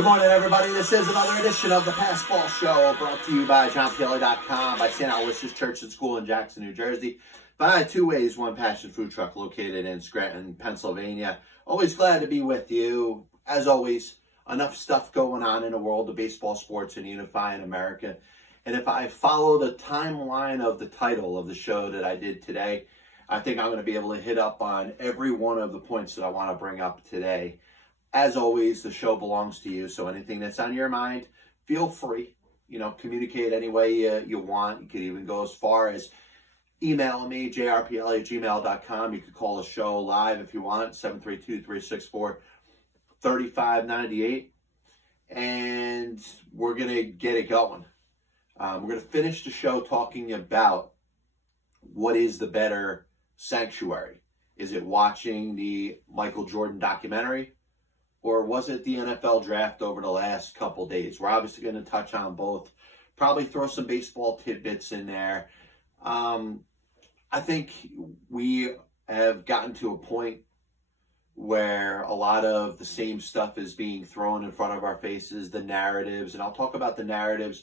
Good morning, everybody. This is another edition of the Passball Show, brought to you by JohnPLA.com, by St. Aloysius Church and School in Jackson, New Jersey, by Two Ways, One Passion Food Truck located in Scranton, Pennsylvania. Always glad to be with you. As always, enough stuff going on in the world of baseball, sports, and unifying America. And if I follow the timeline of the title of the show that I did today, I think I'm going to be able to hit up on every one of the points that I want to bring up today. As always, the show belongs to you, so anything that's on your mind, feel free. Communicate any way you want. You could even go as far as emailing me, jrpla@gmail.com. You could call the show live if you want, 732-364-3598. And we're going to get it going. We're going to finish the show talking about what is the better sanctuary. Is it watching the Michael Jordan documentary? Or was it the NFL draft over the last couple days? We're obviously going to touch on both. Probably throw some baseball tidbits in there. I think we have gotten to a point where a lot of the same stuff is being thrown in front of our faces, the narratives. And I'll talk about the narratives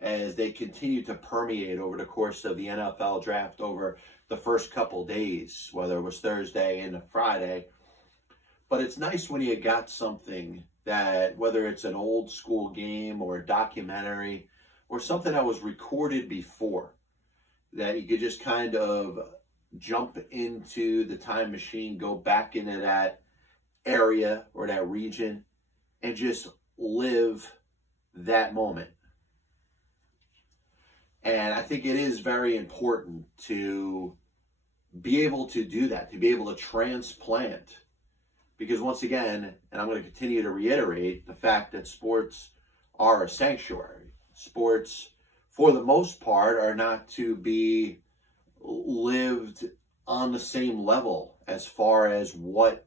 as they continue to permeate over the course of the NFL draft over the first couple days, whether it was Thursday into Friday. But it's nice when you got something that, whether it's an old school game or a documentary or something that was recorded before, that you could just kind of jump into the time machine, go back into that area or that region and just live that moment. And I think it is very important to be able to do that, to be able to transplant. Because once again, and I'm going to continue to reiterate the fact that sports are a sanctuary. Sports, for the most part, are not to be lived on the same level as far as what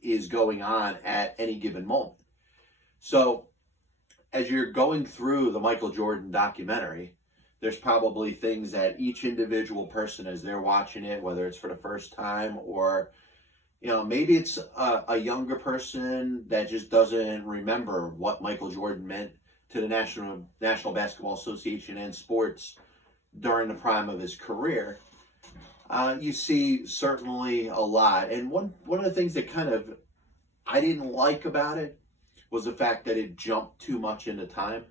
is going on at any given moment. So, as you're going through the Michael Jordan documentary, there's probably things that each individual person, as they're watching it, whether it's for the first time or maybe it's a younger person that just doesn't remember what Michael Jordan meant to the National Basketball Association and sports during the prime of his career. You see certainly a lot. And one of the things that I didn't like about it was the fact that it jumped too much into time.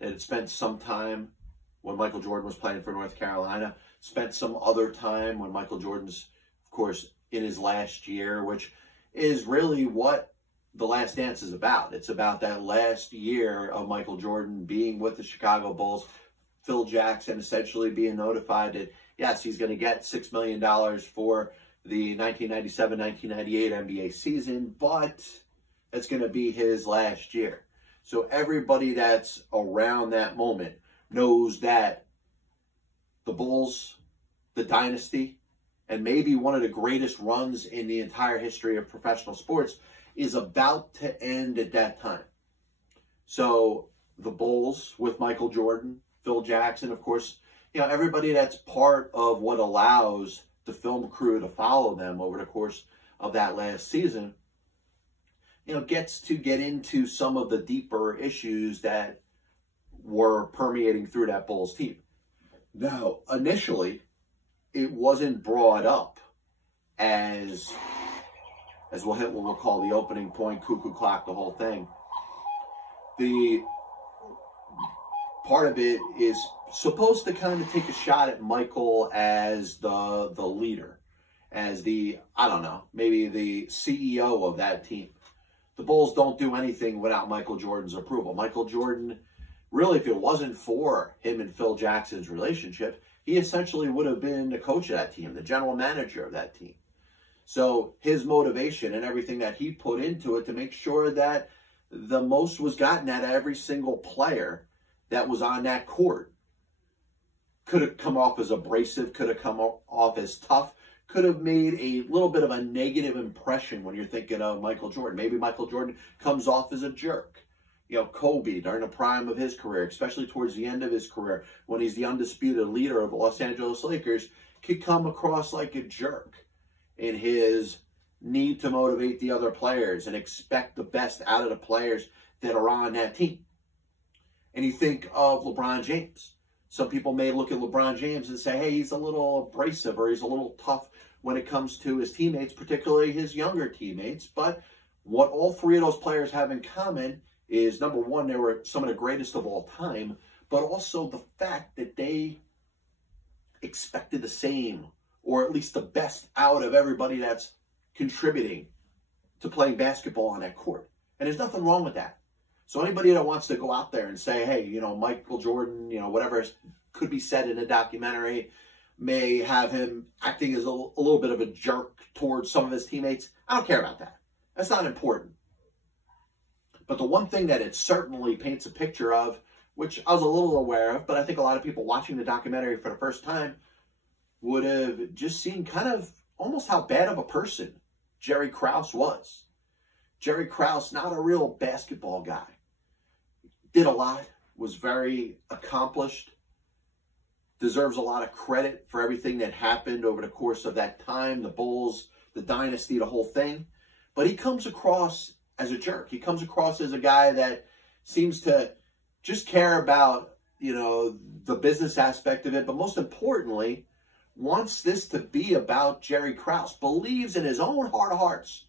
That it spent some time when Michael Jordan was playing for North Carolina, spent some other time when Michael Jordan's, of course, in his last year, which is really what The Last Dance is about. It's about that last year of Michael Jordan being with the Chicago Bulls, Phil Jackson essentially being notified that, yes, he's going to get $6 million for the 1997-1998 NBA season, but it's going to be his last year. So everybody that's around that moment knows that the Bulls, the dynasty, and maybe one of the greatest runs in the entire history of professional sports is about to end at that time. So the Bulls with Michael Jordan, Phil Jackson, of course, everybody that's part of what allows the film crew to follow them over the course of that last season, gets to get into some of the deeper issues that were permeating through that Bulls team. Now, initially, it wasn't brought up as we'll hit what we'll call the opening point, cuckoo clock, the whole thing. The part of it is supposed to kind of take a shot at Michael as the leader, as the, maybe the CEO of that team. The Bulls don't do anything without Michael Jordan's approval. Michael Jordan, really, if it wasn't for him and Phil Jackson's relationship, he essentially would have been the coach of that team, the general manager of that team. So his motivation and everything that he put into it to make sure that the most was gotten out of every single player that was on that court could have come off as abrasive, could have come off as tough, could have made a little bit of a negative impression when you're thinking of Michael Jordan. Maybe Michael Jordan comes off as a jerk. Kobe, during the prime of his career, especially towards the end of his career, when he's the undisputed leader of the Los Angeles Lakers, could come across like a jerk in his need to motivate the other players and expect the best out of the players that are on that team. And you think of LeBron James. Some people may look at LeBron James and say, hey, he's a little abrasive or he's a little tough when it comes to his teammates, particularly his younger teammates. But what all three of those players have in common is, number one, they were some of the greatest of all time, but also the fact that they expected the same, or at least the best out of everybody that's contributing to playing basketball on that court. And there's nothing wrong with that. So anybody that wants to go out there and say, hey, you know, Michael Jordan, you know, whatever could be said in a documentary may have him acting as a little bit of a jerk towards some of his teammates. I don't care about that. That's not important. But the one thing that it certainly paints a picture of, which I was a little aware of, but I think a lot of people watching the documentary for the first time would have just seen kind of almost how bad of a person Jerry Krause was. Jerry Krause, not a real basketball guy. Did a lot, was very accomplished, deserves a lot of credit for everything that happened over the course of that time, the Bulls, the dynasty, the whole thing. But he comes across as a jerk. He comes across as a guy that seems to just care about, you know, the business aspect of it, but most importantly, wants this to be about Jerry Krause, believes in his own heart of hearts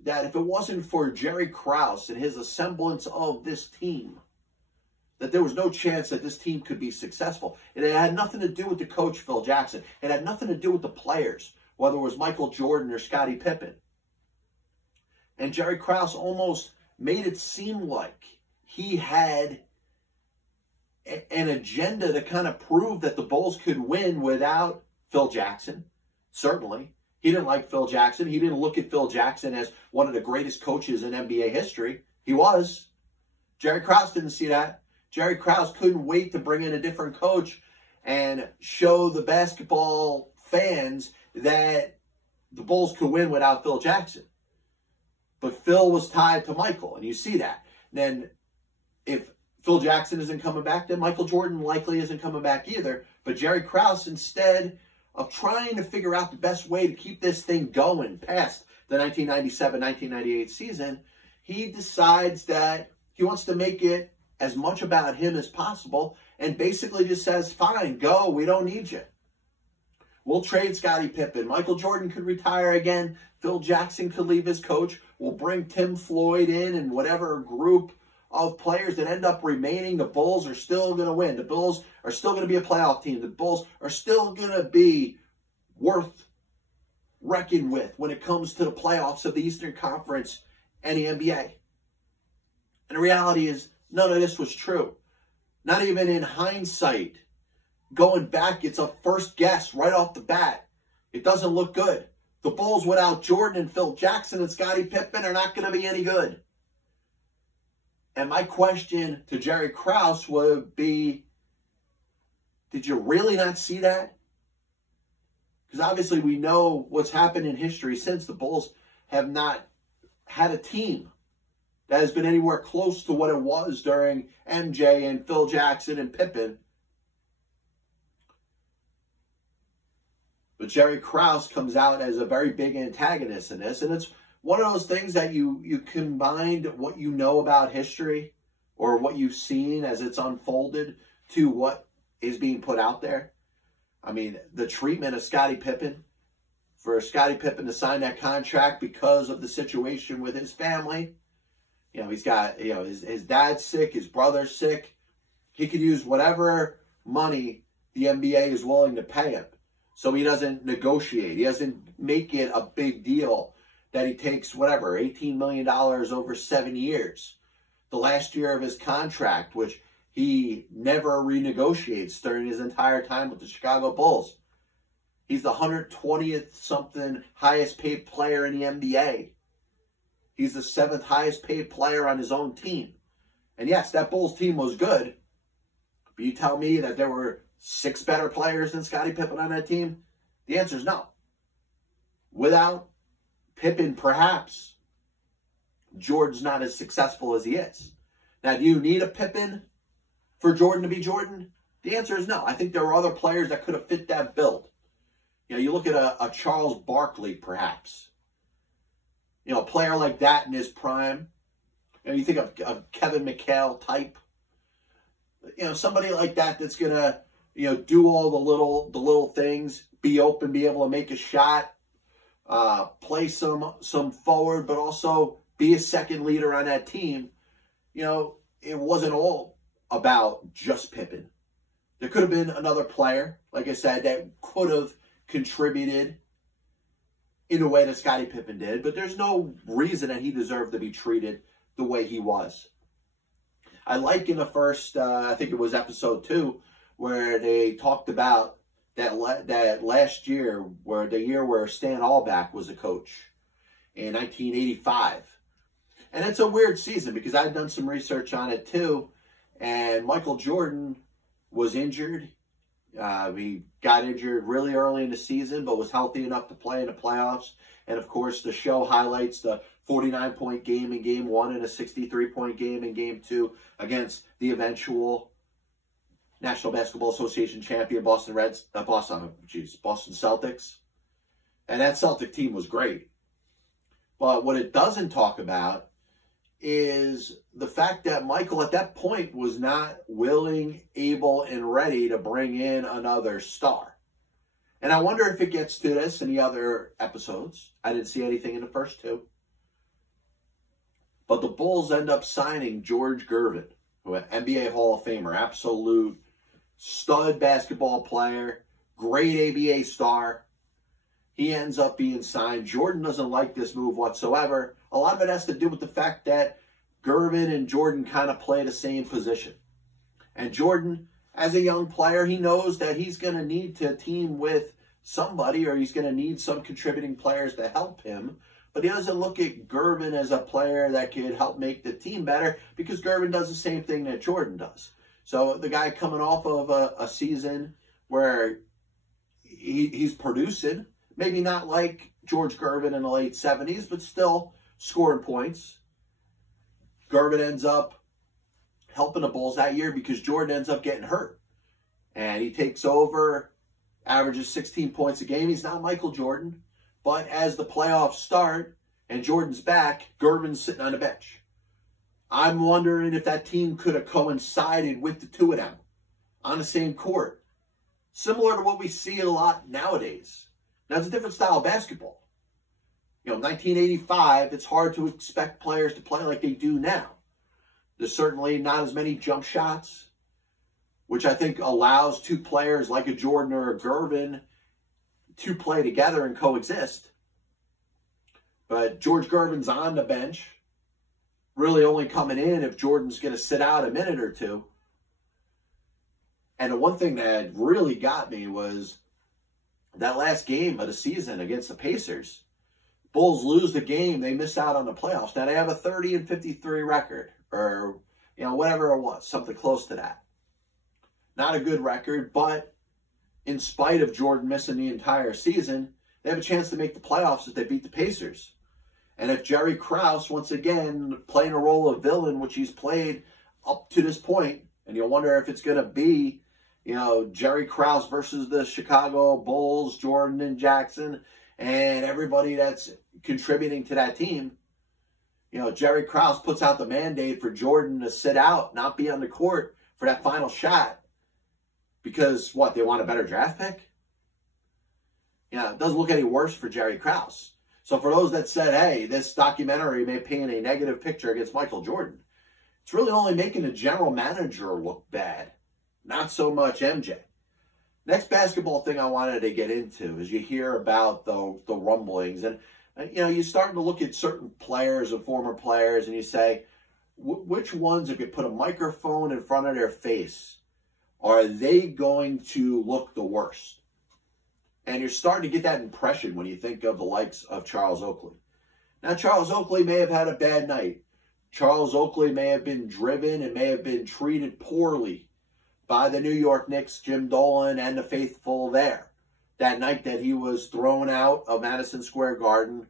that if it wasn't for Jerry Krause and his assemblance of this team, that there was no chance that this team could be successful. And it had nothing to do with the coach, Phil Jackson. It had nothing to do with the players, whether it was Michael Jordan or Scotty Pippen. And Jerry Krause almost made it seem like he had an agenda to kind of prove that the Bulls could win without Phil Jackson. Certainly. He didn't like Phil Jackson. He didn't look at Phil Jackson as one of the greatest coaches in NBA history. He was. Jerry Krause didn't see that. Jerry Krause couldn't wait to bring in a different coach and show the basketball fans that the Bulls could win without Phil Jackson. But Phil was tied to Michael, and you see that. Then if Phil Jackson isn't coming back, then Michael Jordan likely isn't coming back either. But Jerry Krause, instead of trying to figure out the best way to keep this thing going past the 1997-1998 season, he decides that he wants to make it as much about him as possible and basically just says, fine, go, we don't need you. We'll trade Scotty Pippen. Michael Jordan could retire again. Phil Jackson could leave as coach. We'll bring Tim Floyd in and whatever group of players that end up remaining. The Bulls are still going to win. The Bulls are still going to be a playoff team. The Bulls are still going to be worth reckoning with when it comes to the playoffs of the Eastern Conference and the NBA. And the reality is, none of this was true. Not even in hindsight. Going back, it's a first guess right off the bat. It doesn't look good. The Bulls without Jordan and Phil Jackson and Scottie Pippen are not going to be any good. And my question to Jerry Krause would be, did you really not see that? Because obviously we know what's happened in history since. The Bulls have not had a team that has been anywhere close to what it was during MJ and Phil Jackson and Pippen. But Jerry Krause comes out as a very big antagonist in this. And it's one of those things that you combined what you know about history or what you've seen as it's unfolded to what is being put out there. I mean, the treatment of Scottie Pippen, for Scottie Pippen to sign that contract because of the situation with his family. You know, he's got, you know, his dad's sick, his brother's sick. He could use whatever money the NBA is willing to pay him. So he doesn't negotiate. He doesn't make it a big deal that he takes, whatever, $18 million over 7 years. The last year of his contract, which he never renegotiates during his entire time with the Chicago Bulls. He's the 120th something highest paid player in the NBA. He's the 7th highest paid player on his own team. And yes, that Bulls team was good. But you tell me that there were 6 better players than Scottie Pippen on that team? The answer is no. Without Pippen, perhaps, Jordan's not as successful as he is. Now, do you need a Pippen for Jordan to be Jordan? The answer is no. I think there are other players that could have fit that build. You know, you look at a Charles Barkley, perhaps. You know, a player like that in his prime You know, you think of Kevin McHale type. You know, somebody like that that's going to, you know, do all the little things, be open, be able to make a shot, play some forward, but also be a second leader on that team. You know, it wasn't all about just Pippen. There could have been another player, like I said, that could have contributed in a way that Scotty Pippen did, but there's no reason that he deserved to be treated the way he was. I like in the first, I think it was episode 2, where they talked about that last year, where the year where Stan Albeck was a coach in 1985. And it's a weird season because I've done some research on it too. And Michael Jordan was injured. He got injured really early in the season, but was healthy enough to play in the playoffs. And of course, the show highlights the 49-point game in Game 1 and a 63-point game in Game 2 against the eventual National Basketball Association champion Boston Celtics. And that Celtic team was great. But what it doesn't talk about is the fact that Michael at that point was not willing, able, and ready to bring in another star. And I wonder if it gets to this in the other episodes. I didn't see anything in the first 2. But the Bulls end up signing George Gervin, who an NBA Hall of Famer, absolute stud basketball player, great ABA star. He ends up being signed. Jordan doesn't like this move whatsoever. A lot of it has to do with the fact that Gervin and Jordan kind of play the same position. And Jordan, as a young player, he knows that he's going to need to team with somebody, or he's going to need some contributing players to help him. But he doesn't look at Gervin as a player that could help make the team better, because Gervin does the same thing that Jordan does. So the guy coming off of a season where he's producing, maybe not like George Gervin in the late 70s, but still scoring points. Gervin ends up helping the Bulls that year because Jordan ends up getting hurt. And he takes over, averages 16 points a game. He's not Michael Jordan. But as the playoffs start and Jordan's back, Gervin's sitting on the bench. I'm wondering if that team could have coincided with the two of them on the same court. Similar to what we see a lot nowadays. Now, it's a different style of basketball. You know, 1985, it's hard to expect players to play like they do now. There's certainly not as many jump shots, which I think allows two players like a Jordan or a Gervin to play together and coexist. But George Gervin's on the bench, really only coming in if Jordan's going to sit out a minute or two. And the one thing that really got me was that last game of the season against the Pacers. Bulls lose the game. They miss out on the playoffs. Now, they have a 30-53 record, or, you know, whatever it was, something close to that. Not a good record, but in spite of Jordan missing the entire season, they have a chance to make the playoffs if they beat the Pacers. And if Jerry Krause, once again, playing a role of villain, which he's played up to this point, and you'll wonder if it's going to be, you know, Jerry Krause versus the Chicago Bulls, Jordan and Jackson, and everybody that's contributing to that team. You know, Jerry Krause puts out the mandate for Jordan to sit out, not be on the court for that final shot. Because, what, they want a better draft pick? Yeah, it doesn't look any worse for Jerry Krause. So for those that said, hey, this documentary may paint a negative picture against Michael Jordan, it's really only making the general manager look bad, not so much MJ. Next basketball thing I wanted to get into is you hear about the rumblings. And, you know, you're starting to look at certain players and former players, and you say, which ones, if you put a microphone in front of their face, are they going to look the worst? And you're starting to get that impression when you think of the likes of Charles Oakley. Now, Charles Oakley may have had a bad night. Charles Oakley may have been driven and may have been treated poorly by the New York Knicks, Jim Dolan, and the faithful there. That night that he was thrown out of Madison Square Garden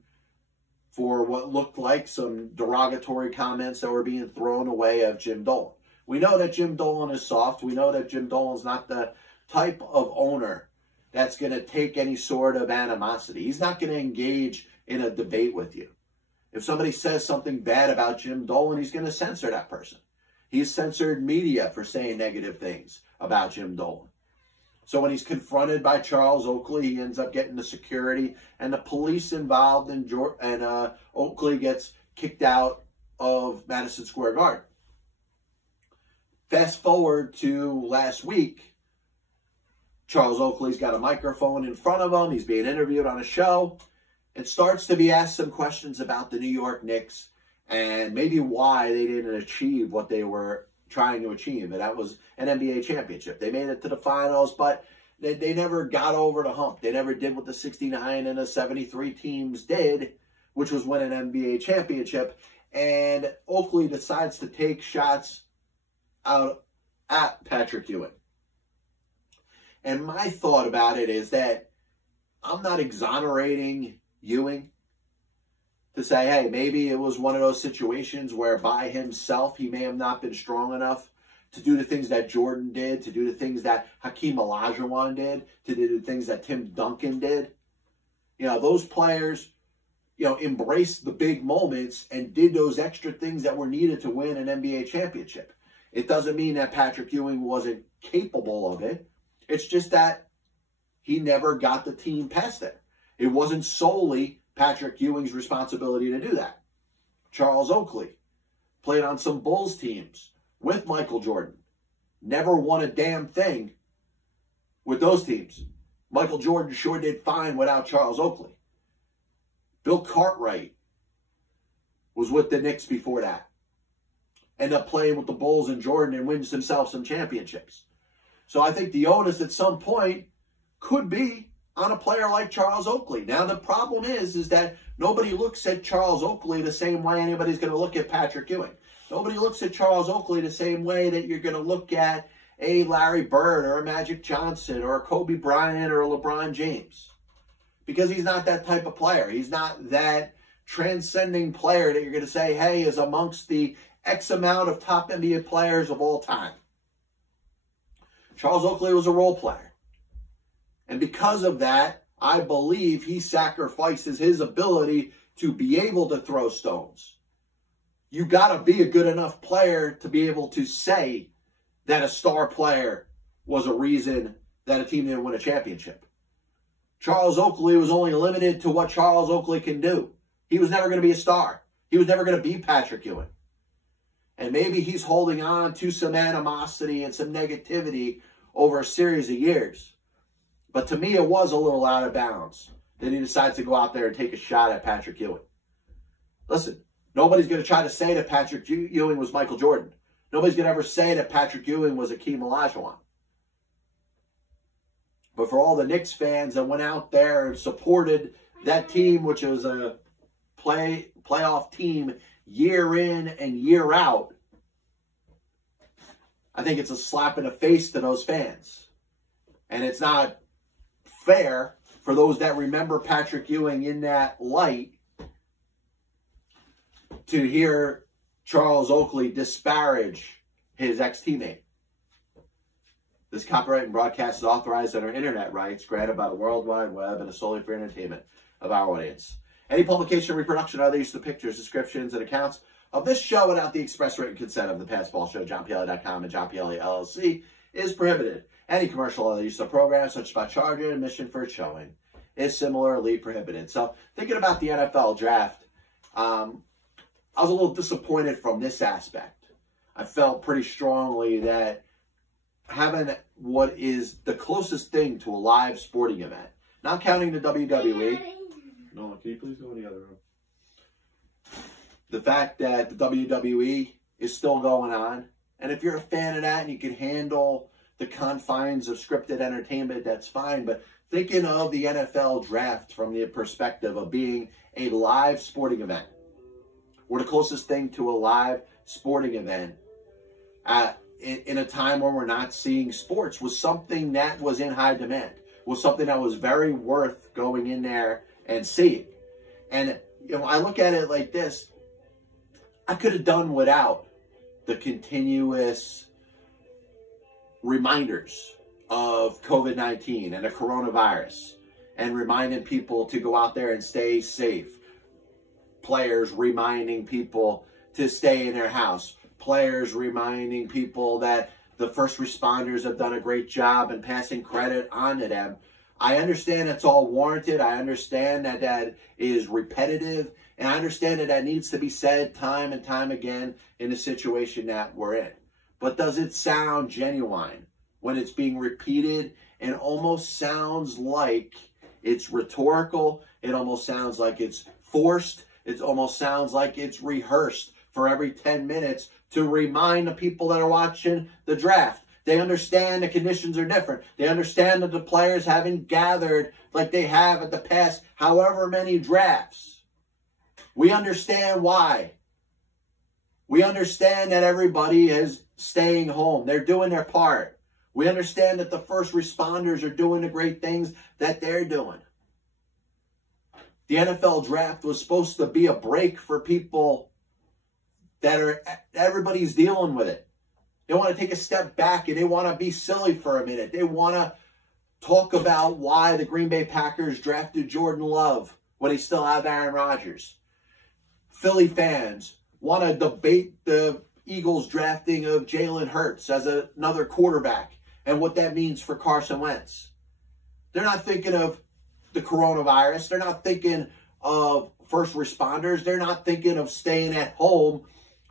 for what looked like some derogatory comments that were being thrown away of Jim Dolan. We know that Jim Dolan is soft. We know that Jim Dolan's not the type of owner that's going to take any sort of animosity. He's not going to engage in a debate with you. If somebody says something bad about Jim Dolan, he's going to censor that person. He's censored media for saying negative things about Jim Dolan. So when he's confronted by Charles Oakley, he ends up getting the security and the police involved, and Oakley gets kicked out of Madison Square Garden. Fast forward to last week, Charles Oakley's got a microphone in front of him. He's being interviewed on a show and starts to be asked some questions about the New York Knicks and maybe why they didn't achieve what they were trying to achieve. And that was an NBA championship. They made it to the finals, but they never got over the hump. They never did what the 69 and the 73 teams did, which was win an NBA championship. And Oakley decides to take shots out at Patrick Ewing. And my thought about it is that I'm not exonerating Ewing to say, hey, maybe it was one of those situations where by himself he may have not been strong enough to do the things that Jordan did, to do the things that Hakeem Olajuwon did, to do the things that Tim Duncan did. You know, those players, you know, embraced the big moments and did those extra things that were needed to win an NBA championship. It doesn't mean that Patrick Ewing wasn't capable of it. It's just that he never got the team past it. It wasn't solely Patrick Ewing's responsibility to do that. Charles Oakley played on some Bulls teams with Michael Jordan. Never won a damn thing with those teams. Michael Jordan sure did fine without Charles Oakley. Bill Cartwright was with the Knicks before that. Ended up playing with the Bulls and Jordan and wins himself some championships. So I think the onus at some point could be on a player like Charles Oakley. Now the problem is that nobody looks at Charles Oakley the same way anybody's going to look at Patrick Ewing. Nobody looks at Charles Oakley the same way that you're going to look at a Larry Bird or a Magic Johnson or a Kobe Bryant or a LeBron James. Because he's not that type of player. He's not that transcending player that you're going to say, hey, is amongst the X amount of top NBA players of all time. Charles Oakley was a role player. And because of that, I believe he sacrifices his ability to be able to throw stones. You got to be a good enough player to be able to say that a star player was a reason that a team didn't win a championship. Charles Oakley was only limited to what Charles Oakley can do. He was never going to be a star. He was never going to be Patrick Ewing. And maybe he's holding on to some animosity and some negativity over a series of years. But to me, it was a little out of bounds that he decides to go out there and take a shot at Patrick Ewing. Listen, nobody's going to try to say that Patrick Ewing was Michael Jordan. Nobody's going to ever say that Patrick Ewing was Hakeem Olajuwon. But for all the Knicks fans that went out there and supported that team, which was a playoff team year in and year out, I think it's a slap in the face to those fans. And it's not fair for those that remember Patrick Ewing in that light to hear Charles Oakley disparage his ex-teammate. This copyright and broadcast is authorized under internet rights granted by the World Wide Web and is solely for entertainment of our audience. Any publication, reproduction, or other use of pictures, descriptions, and accounts of this show without the express written consent of the Past Ball Show, JohnPielli.com, and John Pielli LLC is prohibited. Any commercial or other use of programs, such as by charge or admission for its showing, is similarly prohibited. So, thinking about the NFL draft, I was a little disappointed from this aspect. I felt pretty strongly that having what is the closest thing to a live sporting event, not counting the WWE. No, can you please go in the other room? The fact that the WWE is still going on, and if you're a fan of that and you can handle the confines of scripted entertainment, that's fine. But thinking of the NFL draft from the perspective of being a live sporting event, or the closest thing to a live sporting event in a time when we're not seeing sports, was something that was in high demand, was something that was very worth going in there and seeing. And, you know, I look at it like this. I could have done without the continuous reminders of COVID-19 and the coronavirus and reminding people to go out there and stay safe. players reminding people to stay in their house, players reminding people that the first responders have done a great job and passing credit on to them. I understand it's all warranted. I understand that that is repetitive. And I understand that that needs to be said time and time again in the situation that we're in. But does it sound genuine when it's being repeated and almost sounds like it's rhetorical? It almost sounds like it's forced. It almost sounds like it's rehearsed for every 10 minutes to remind the people that are watching the draft. They understand the conditions are different. They understand that the players haven't gathered like they have at the past however many drafts. We understand why. We understand that everybody is staying home. They're doing their part. We understand that the first responders are doing the great things that they're doing. The NFL draft was supposed to be a break for people that are, everybody's dealing with it. They want to take a step back and they want to be silly for a minute. They want to talk about why the Green Bay Packers drafted Jordan Love when they still have Aaron Rodgers. Philly fans want to debate the Eagles drafting of Jalen Hurts as another quarterback and what that means for Carson Wentz. They're not thinking of the coronavirus. They're not thinking of first responders. They're not thinking of staying at home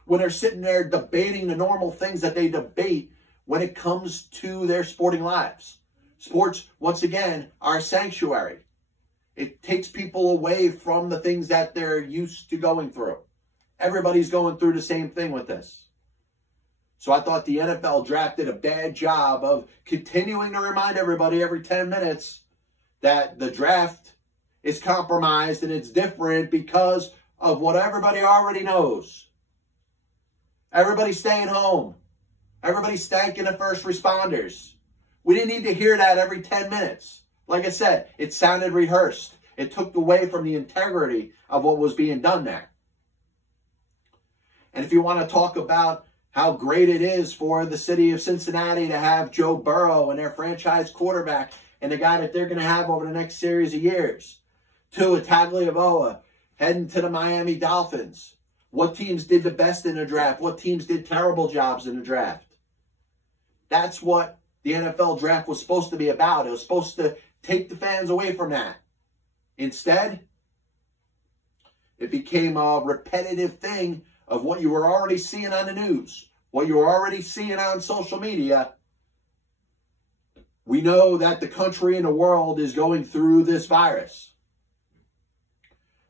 when they're sitting there debating the normal things that they debate when it comes to their sporting lives. Sports, once again, are a sanctuary. It takes people away from the things that they're used to going through. Everybody's going through the same thing with this. So I thought the NFL draft did a bad job of continuing to remind everybody every 10 minutes that the draft is compromised and it's different because of what everybody already knows. Everybody's staying home. Everybody's thanking the first responders. We didn't need to hear that every 10 minutes. Like I said, it sounded rehearsed. It took away from the integrity of what was being done there. And if you want to talk about how great it is for the city of Cincinnati to have Joe Burrow and their franchise quarterback and the guy that they're going to have over the next series of years, Tua Tagovailoa heading to the Miami Dolphins. What teams did the best in the draft? What teams did terrible jobs in the draft? That's what the NFL draft was supposed to be about. It was supposed to take the fans away from that. Instead, it became a repetitive thing of what you were already seeing on the news, what you were already seeing on social media. We know that the country and the world is going through this virus.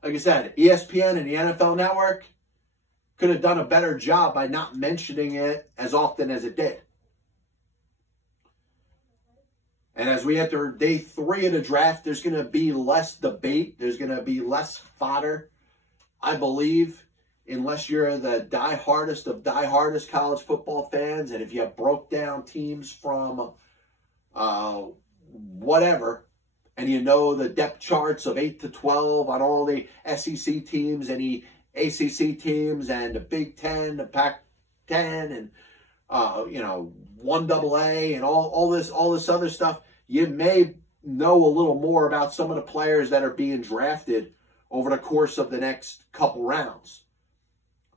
Like I said, ESPN and the NFL Network could have done a better job by not mentioning it as often as it did. And as we enter day 3 of the draft, there's going to be less debate. There's going to be less fodder, I believe, unless you're the diehardest of diehardest college football fans. And if you have broke down teams from whatever, and you know the depth charts of 8 to 12 on all the SEC teams and the ACC teams and the Big Ten, the Pac-10, and 1AA and all this other stuff, you may know a little more about some of the players that are being drafted over the course of the next couple rounds.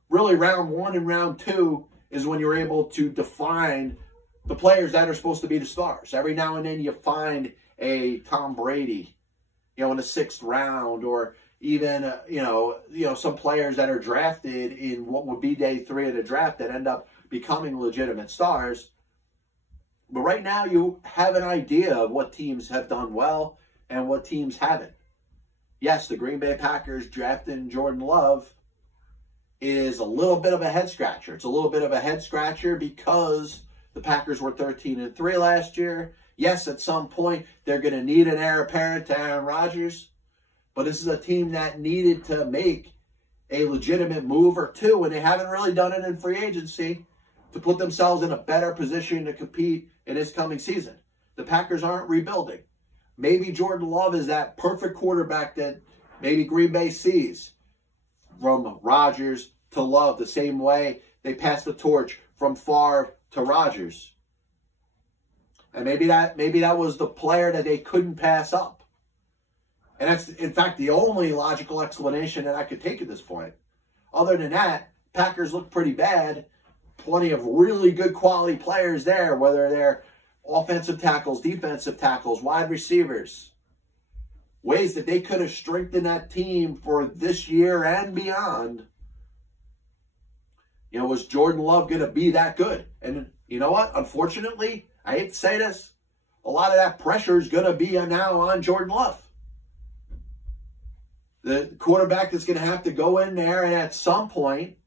Really, round 1 and round 2 is when you're able to define the players that are supposed to be the stars. Every now and then you find a Tom Brady, in the 6th round, or even, some players that are drafted in what would be day 3 of the draft that end up becoming legitimate stars. But right now you have an idea of what teams have done well and what teams haven't. Yes, the Green Bay Packers drafting Jordan Love is a little bit of a head scratcher. It's a little bit of a head scratcher because the Packers were 13-3 last year. Yes, at some point they're going to need an heir apparent to Aaron Rodgers. But this is a team that needed to make a legitimate move or two, and they haven't really done it in free agency to put themselves in a better position to compete in this coming season. The Packers aren't rebuilding. Maybe Jordan Love is that perfect quarterback that maybe Green Bay sees. From Rodgers to Love, the same way they passed the torch from Favre to Rodgers. And maybe that was the player that they couldn't pass up. And that's, in fact, the only logical explanation that I could take at this point. Other than that, Packers look pretty bad. Plenty of really good quality players there, whether they're offensive tackles, defensive tackles, wide receivers. Ways that they could have strengthened that team for this year and beyond. You know, was Jordan Love going to be that good? And you know what? Unfortunately, I hate to say this, a lot of that pressure is going to be now on Jordan Love. The quarterback that's going to have to go in there and at some point,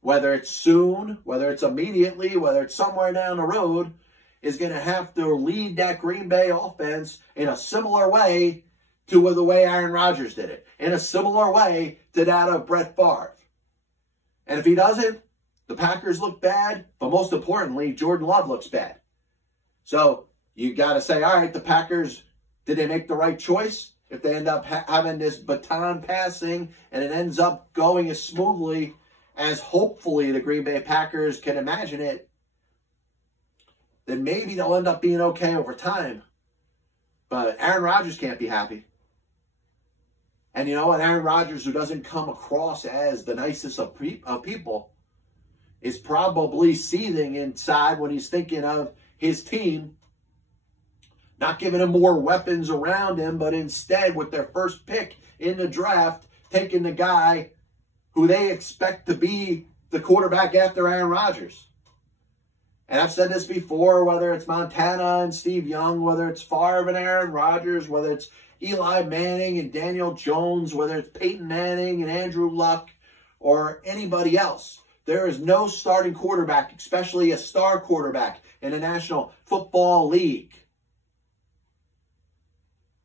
whether it's soon, whether it's immediately, whether it's somewhere down the road, is going to have to lead that Green Bay offense in a similar way to the way Aaron Rodgers did it, in a similar way to that of Brett Favre. And if he doesn't, the Packers look bad, but most importantly, Jordan Love looks bad. So you got to say, all right, the Packers, did they make the right choice? If they end up having this baton passing and it ends up going as smoothly as hopefully the Green Bay Packers can imagine it, then maybe they'll end up being okay over time. But Aaron Rodgers can't be happy. And you know what? Aaron Rodgers, who doesn't come across as the nicest of people, is probably seething inside when he's thinking of his team not giving him more weapons around him, but instead with their first pick in the draft, taking the guy who they expect to be the quarterback after Aaron Rodgers. And I've said this before, whether it's Montana and Steve Young, whether it's Favre and Aaron Rodgers, whether it's Eli Manning and Daniel Jones, whether it's Peyton Manning and Andrew Luck, or anybody else. There is no starting quarterback, especially a star quarterback in the National Football League,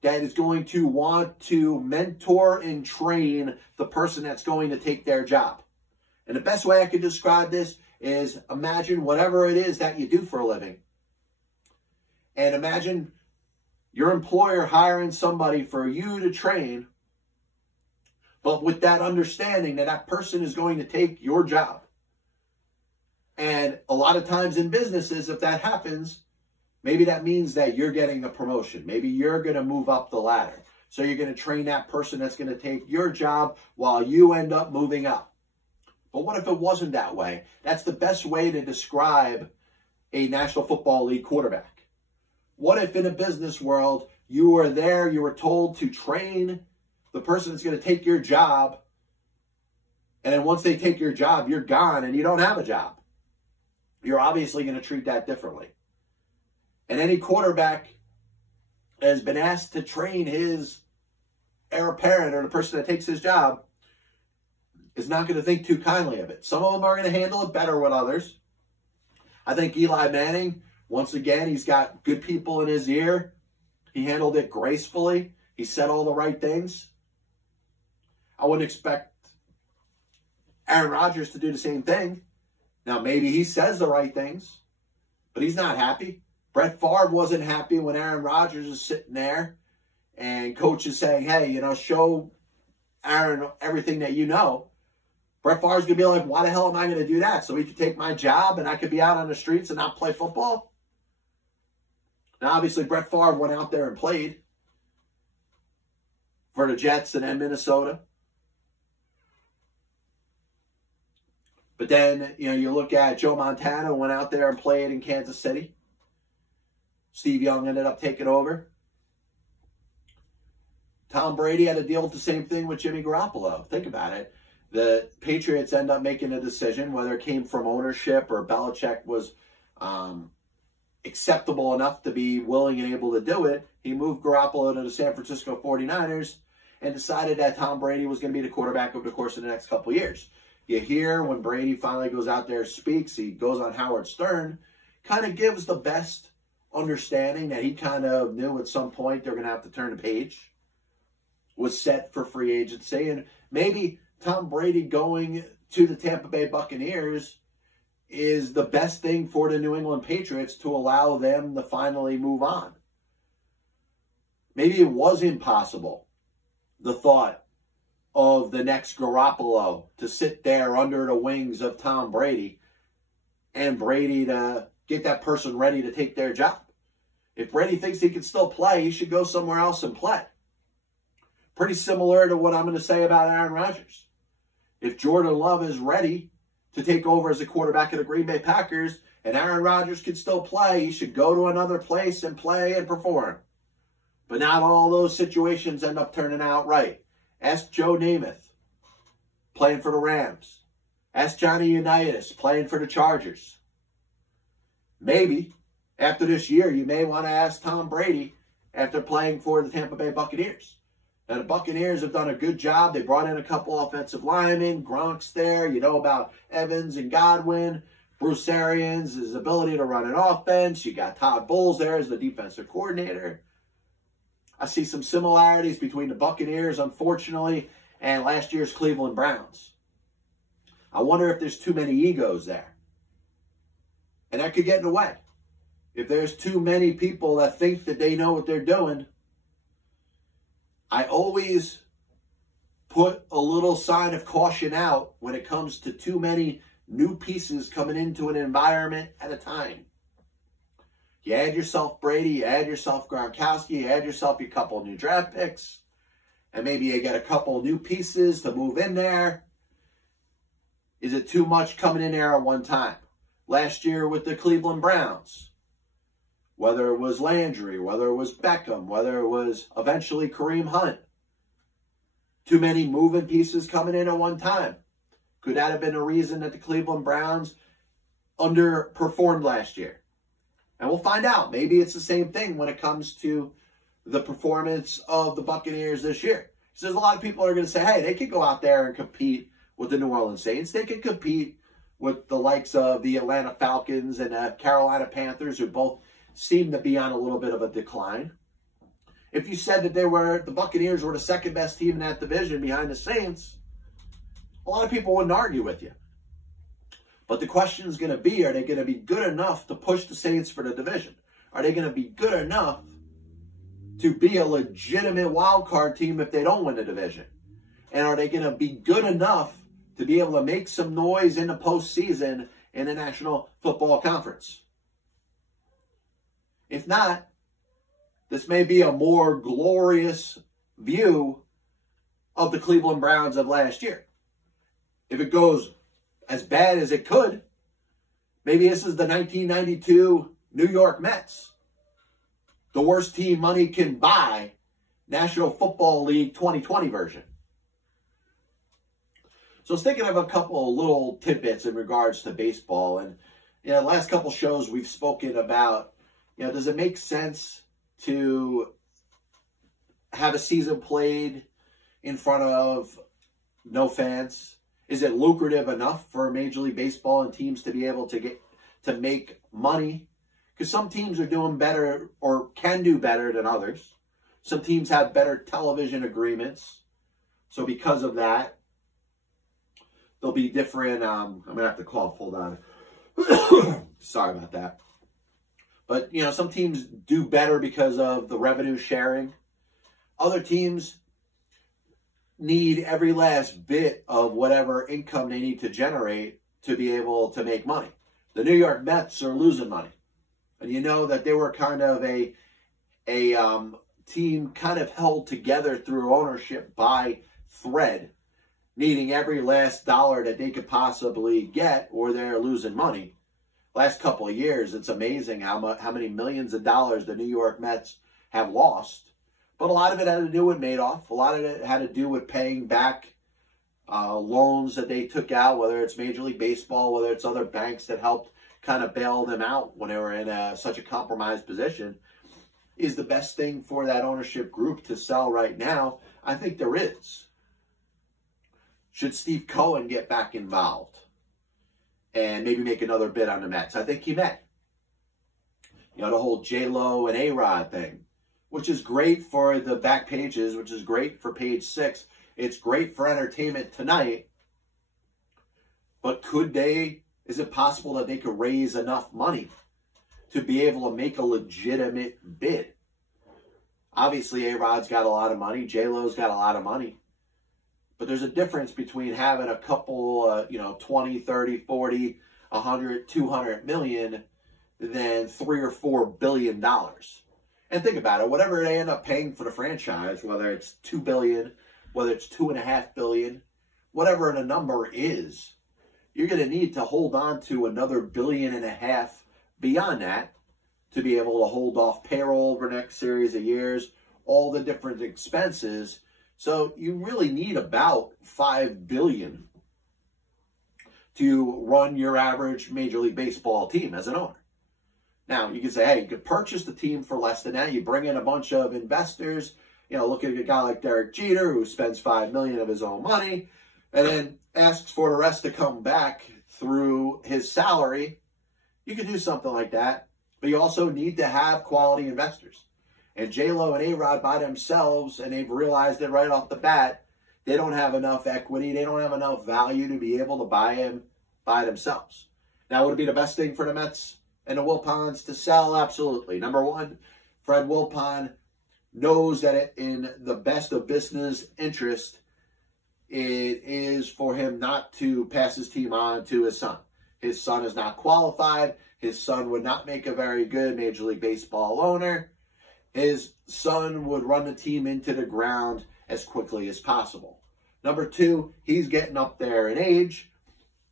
that is going to want to mentor and train the person that's going to take their job. And the best way I could describe this is imagine whatever it is that you do for a living. And imagine your employer hiring somebody for you to train, but with that understanding that that person is going to take your job. And a lot of times in businesses, if that happens, maybe that means that you're getting a promotion. Maybe you're going to move up the ladder. So you're going to train that person that's going to take your job while you end up moving up. But what if it wasn't that way? That's the best way to describe a National Football League quarterback. What if in a business world, you were there, you were told to train the person that's going to take your job, and then once they take your job, you're gone and you don't have a job? You're obviously going to treat that differently. And any quarterback has been asked to train his heir apparent or the person that takes his job is not going to think too kindly of it. Some of them are going to handle it better with others. I think Eli Manning, once again, he's got good people in his ear. He handled it gracefully. He said all the right things. I wouldn't expect Aaron Rodgers to do the same thing. Now, maybe he says the right things, but he's not happy. Brett Favre wasn't happy when Aaron Rodgers is sitting there and coach is saying, hey, you know, show Aaron everything that you know. Brett Favre's going to be like, why the hell am I going to do that? So he could take my job and I could be out on the streets and not play football? Now, obviously, Brett Favre went out there and played for the Jets and then Minnesota. But then, you know, you look at Joe Montana, who went out there and played in Kansas City. Steve Young ended up taking over. Tom Brady had to deal with the same thing with Jimmy Garoppolo. Think about it. The Patriots end up making a decision, whether it came from ownership or Belichick was acceptable enough to be willing and able to do it. He moved Garoppolo to the San Francisco 49ers and decided that Tom Brady was going to be the quarterback over the course of the next couple of years. You hear when Brady finally goes out there and speaks, he goes on Howard Stern, kind of gives the best understanding that he kind of knew at some point they're going to have to turn the page, was set for free agency. And maybe Tom Brady going to the Tampa Bay Buccaneers is the best thing for the New England Patriots to allow them to finally move on. Maybe it was impossible, the thought of the next Garoppolo to sit there under the wings of Tom Brady and Brady to get that person ready to take their job. If Brady thinks he can still play, he should go somewhere else and play. Pretty similar to what I'm going to say about Aaron Rodgers. If Jordan Love is ready to take over as a quarterback of the Green Bay Packers and Aaron Rodgers can still play, he should go to another place and play and perform. But not all those situations end up turning out right. Ask Joe Namath, playing for the Rams. Ask Johnny Unitas, playing for the Chargers. Maybe, after this year, you may want to ask Tom Brady after playing for the Tampa Bay Buccaneers. Now, the Buccaneers have done a good job. They brought in a couple offensive linemen. Gronk's there. You know about Evans and Godwin. Bruce Arians, his ability to run an offense. You got Todd Bowles there as the defensive coordinator. I see some similarities between the Buccaneers, unfortunately, and last year's Cleveland Browns. I wonder if there's too many egos there. And that could get in the way. If there's too many people that think that they know what they're doing, I always put a little sign of caution out when it comes to too many new pieces coming into an environment at a time. You add yourself Brady, you add yourself Gronkowski, you add yourself a couple new draft picks, and maybe you get a couple new pieces to move in there. Is it too much coming in there at one time? Last year with the Cleveland Browns, whether it was Landry, whether it was Beckham, whether it was eventually Kareem Hunt, too many moving pieces coming in at one time. Could that have been a reason that the Cleveland Browns underperformed last year? And we'll find out. Maybe it's the same thing when it comes to the performance of the Buccaneers this year. So there's a lot of people are going to say, hey, they could go out there and compete with the New Orleans Saints. They could compete with the likes of the Atlanta Falcons and the Carolina Panthers, who both seem to be on a little bit of a decline. If you said that the Buccaneers were the second best team in that division behind the Saints, a lot of people wouldn't argue with you. But the question is going to be, are they going to be good enough to push the Saints for the division? Are they going to be good enough to be a legitimate wild card team if they don't win the division? And are they going to be good enough to be able to make some noise in the postseason in the National Football Conference? If not, this may be a more glorious view of the Cleveland Browns of last year. If it goes as bad as it could, maybe this is the 1992 New York Mets. The worst team money can buy, National Football League 2020 version. So I was thinking of a couple of little tidbits in regards to baseball. And the last couple shows we've spoken about, does it make sense to have a season played in front of no fans? Is it lucrative enough for Major League Baseball and teams to be able to make money? Because some teams are doing better or can do better than others. Some teams have better television agreements. So because of that, there'll be different, I'm going to have to cough, hold on. Sorry about that. But, some teams do better because of the revenue sharing. Other teams need every last bit of whatever income they need to generate to be able to make money. The New York Mets are losing money. And you know that they were kind of a team kind of held together through ownership by thread, needing every last dollar that they could possibly get or they're losing money. Last couple of years, it's amazing how many millions of dollars the New York Mets have lost. But a lot of it had to do with Madoff. A lot of it had to do with paying back loans that they took out, whether it's Major League Baseball, whether it's other banks that helped kind of bail them out when they were in such a compromised position. Is the best thing for that ownership group to sell right now? I think there is. Should Steve Cohen get back involved and maybe make another bid on the Mets? I think he may. The whole J-Lo and A-Rod thing, which is great for the back pages, which is great for page 6. It's great for Entertainment Tonight. But is it possible that they could raise enough money to be able to make a legitimate bid? Obviously, A-Rod's got a lot of money. J-Lo's got a lot of money. But there's a difference between having a couple, 20, 30, 40, 100, 200 million than $3 or $4 billion. And think about it, whatever they end up paying for the franchise, whether it's $2 billion, whether it's $2.5 billion, whatever the number is, you're going to need to hold on to another $1.5 billion beyond that to be able to hold off payroll over the next series of years, all the different expenses. So you really need about $5 billion to run your average Major League Baseball team as an owner. Now, you can say, hey, you could purchase the team for less than that. You bring in a bunch of investors. You know, look at a guy like Derek Jeter, who spends $5 million of his own money and then asks for the rest to come back through his salary. You could do something like that, but you also need to have quality investors. And J-Lo and A-Rod by themselves, and they've realized it right off the bat, they don't have enough equity. They don't have enough value to be able to buy him by themselves. Now, would it be the best thing for the Mets and the Wilpons to sell? Absolutely. Number one, Fred Wilpon knows that in the best of business interest, it is for him not to pass his team on to his son. His son is not qualified. His son would not make a very good Major League Baseball owner. His son would run the team into the ground as quickly as possible. Number two, he's getting up there in age.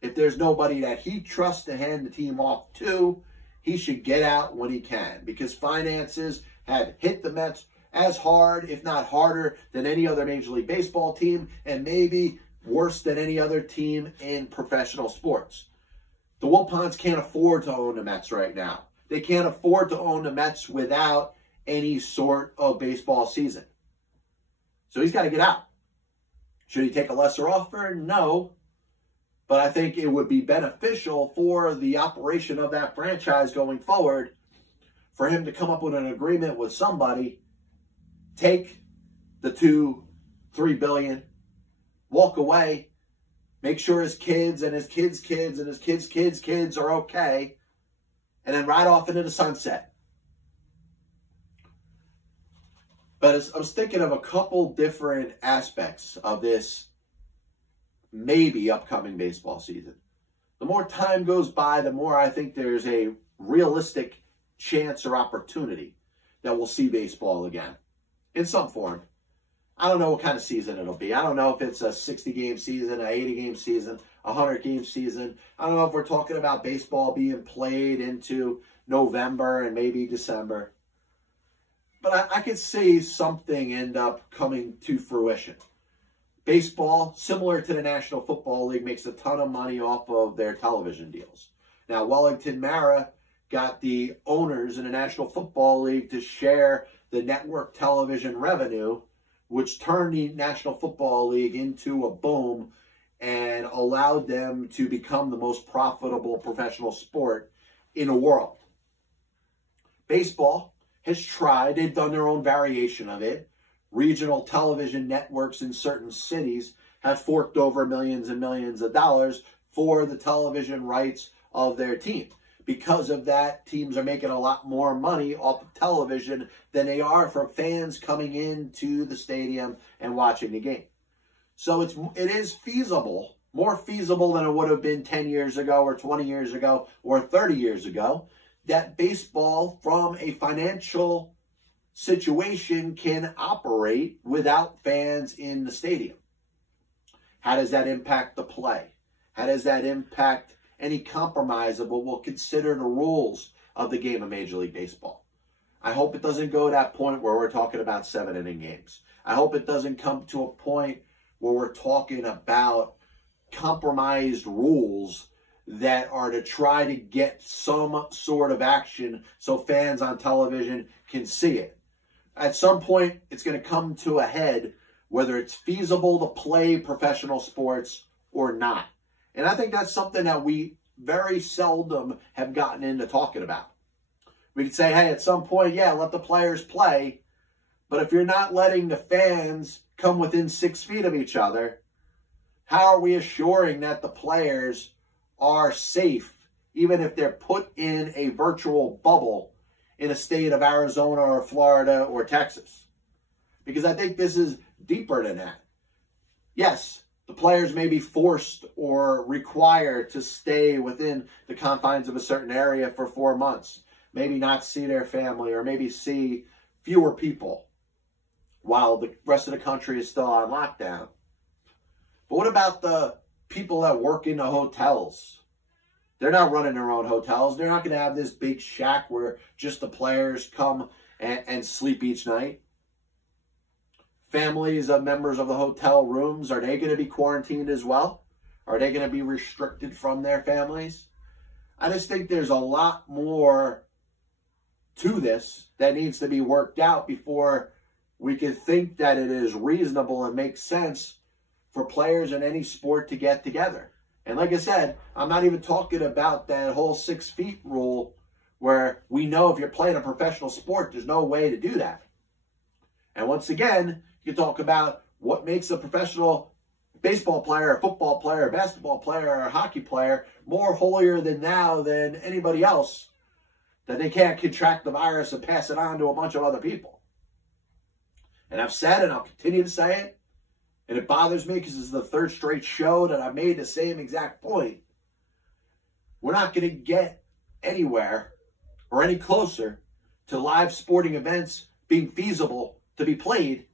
If there's nobody that he trusts to hand the team off to, he should get out when he can, because finances have hit the Mets as hard, if not harder, than any other Major League Baseball team, and maybe worse than any other team in professional sports. The Wilpons can't afford to own the Mets right now. They can't afford to own the Mets without any sort of baseball season. So he's got to get out. Should he take a lesser offer? No. But I think it would be beneficial for the operation of that franchise going forward for him to come up with an agreement with somebody, take the $2-3 billion, walk away, make sure his kids and his kids' kids and his kids' kids are okay, and then ride off into the sunset. But I was thinking of a couple different aspects of this maybe upcoming baseball season. The more time goes by, the more I think there's a realistic chance or opportunity that we'll see baseball again in some form. I don't know what kind of season it'll be. I don't know if it's a 60-game season, an 80-game season, a 100-game season. I don't know if we're talking about baseball being played into November and maybe December. But I could see something end up coming to fruition. Baseball, similar to the National Football League, makes a ton of money off of their television deals. Now, Wellington Mara got the owners in the National Football League to share the network television revenue, which turned the National Football League into a boom and allowed them to become the most profitable professional sport in the world. Baseball has tried, they've done their own variation of it. Regional television networks in certain cities have forked over millions and millions of dollars for the television rights of their team. Because of that, teams are making a lot more money off of television than they are from fans coming into the stadium and watching the game. So it is feasible, more feasible than it would have been 10 years ago or 20 years ago or 30 years ago, that baseball from a financial situation can operate without fans in the stadium. How does that impact the play? How does that impact any compromise of what we'll consider the rules of the game of Major League Baseball? I hope it doesn't go to that point where we're talking about 7-inning games. I hope it doesn't come to a point where we're talking about compromised rules that are to try to get some sort of action so fans on television can see it. At some point, it's going to come to a head whether it's feasible to play professional sports or not. And I think that's something that we very seldom have gotten into talking about. We could say, hey, at some point, yeah, let the players play. But if you're not letting the fans come within 6 feet of each other, how are we assuring that the players are safe, even if they're put in a virtual bubble in a state of Arizona or Florida or Texas? Because I think this is deeper than that. Yes, the players may be forced or required to stay within the confines of a certain area for 4 months, maybe not see their family or maybe see fewer people while the rest of the country is still on lockdown. But what about the people that work in the hotels? They're not running their own hotels. They're not going to have this big shack where just the players come and sleep each night. Families of members of the hotel rooms, are they going to be quarantined as well? Are they going to be restricted from their families? I just think there's a lot more to this that needs to be worked out before we can think that it is reasonable and makes sense for players in any sport to get together. And like I said, I'm not even talking about that whole 6 feet rule where we know if you're playing a professional sport, there's no way to do that. And once again, you talk about what makes a professional baseball player, a football player, a basketball player, or a hockey player more holier than thou than anybody else, that they can't contract the virus and pass it on to a bunch of other people. And I've said, and I'll continue to say it, and it bothers me because it's the third straight show that I've made the same exact point. We're not going to get anywhere or any closer to live sporting events being feasible to be played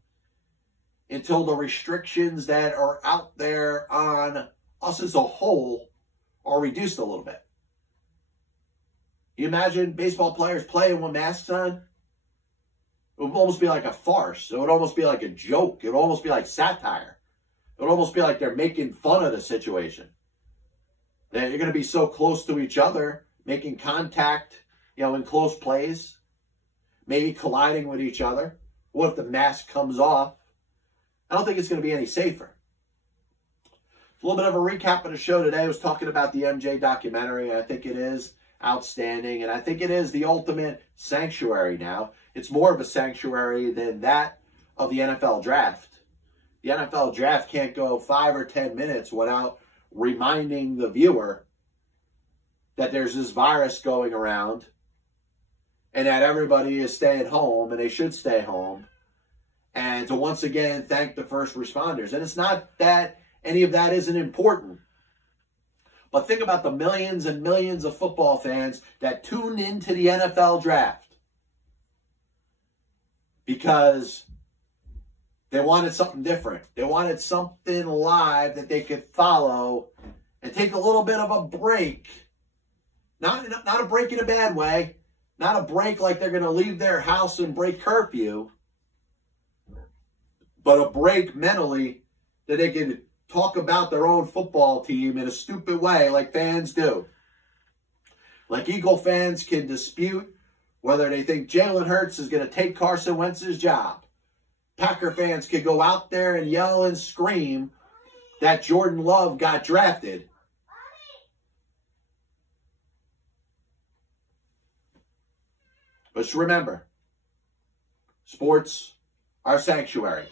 until the restrictions that are out there on us as a whole are reduced a little bit. You imagine baseball players playing with masks on? It would almost be like a farce. It would almost be like a joke. It would almost be like satire. It would almost be like they're making fun of the situation. That you're going to be so close to each other, making contact, in close plays, maybe colliding with each other. What if the mask comes off? I don't think it's going to be any safer. A little bit of a recap of the show today. I was talking about the MJ documentary. I think it is outstanding, and I think it is the ultimate sanctuary now. It's more of a sanctuary than that of the NFL draft. The NFL draft can't go 5 or 10 minutes without reminding the viewer that there's this virus going around and that everybody is staying home and they should stay home. And to once again thank the first responders. And it's not that any of that isn't important. But think about the millions and millions of football fans that tuned into the NFL draft because they wanted something different. They wanted something live that they could follow and take a little bit of a break. Not a break in a bad way. Not a break like they're going to leave their house and break curfew. But a break mentally that they can talk about their own football team in a stupid way like fans do. Like Eagle fans can dispute whether they think Jalen Hurts is going to take Carson Wentz's job. Packer fans could go out there and yell and scream that Jordan Love got drafted. But just remember, sports are sanctuary.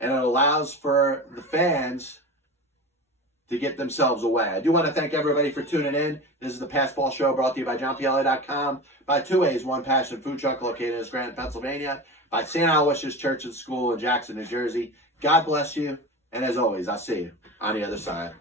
And it allows for the fans to get themselves away. I do want to thank everybody for tuning in. This is the Passball Show brought to you by JohnPLA.com, by 2A's One Passion Food Truck located in Scranton, Pennsylvania, by St. Aloysius Church and School in Jackson, New Jersey. God bless you. And as always, I'll see you on the other side.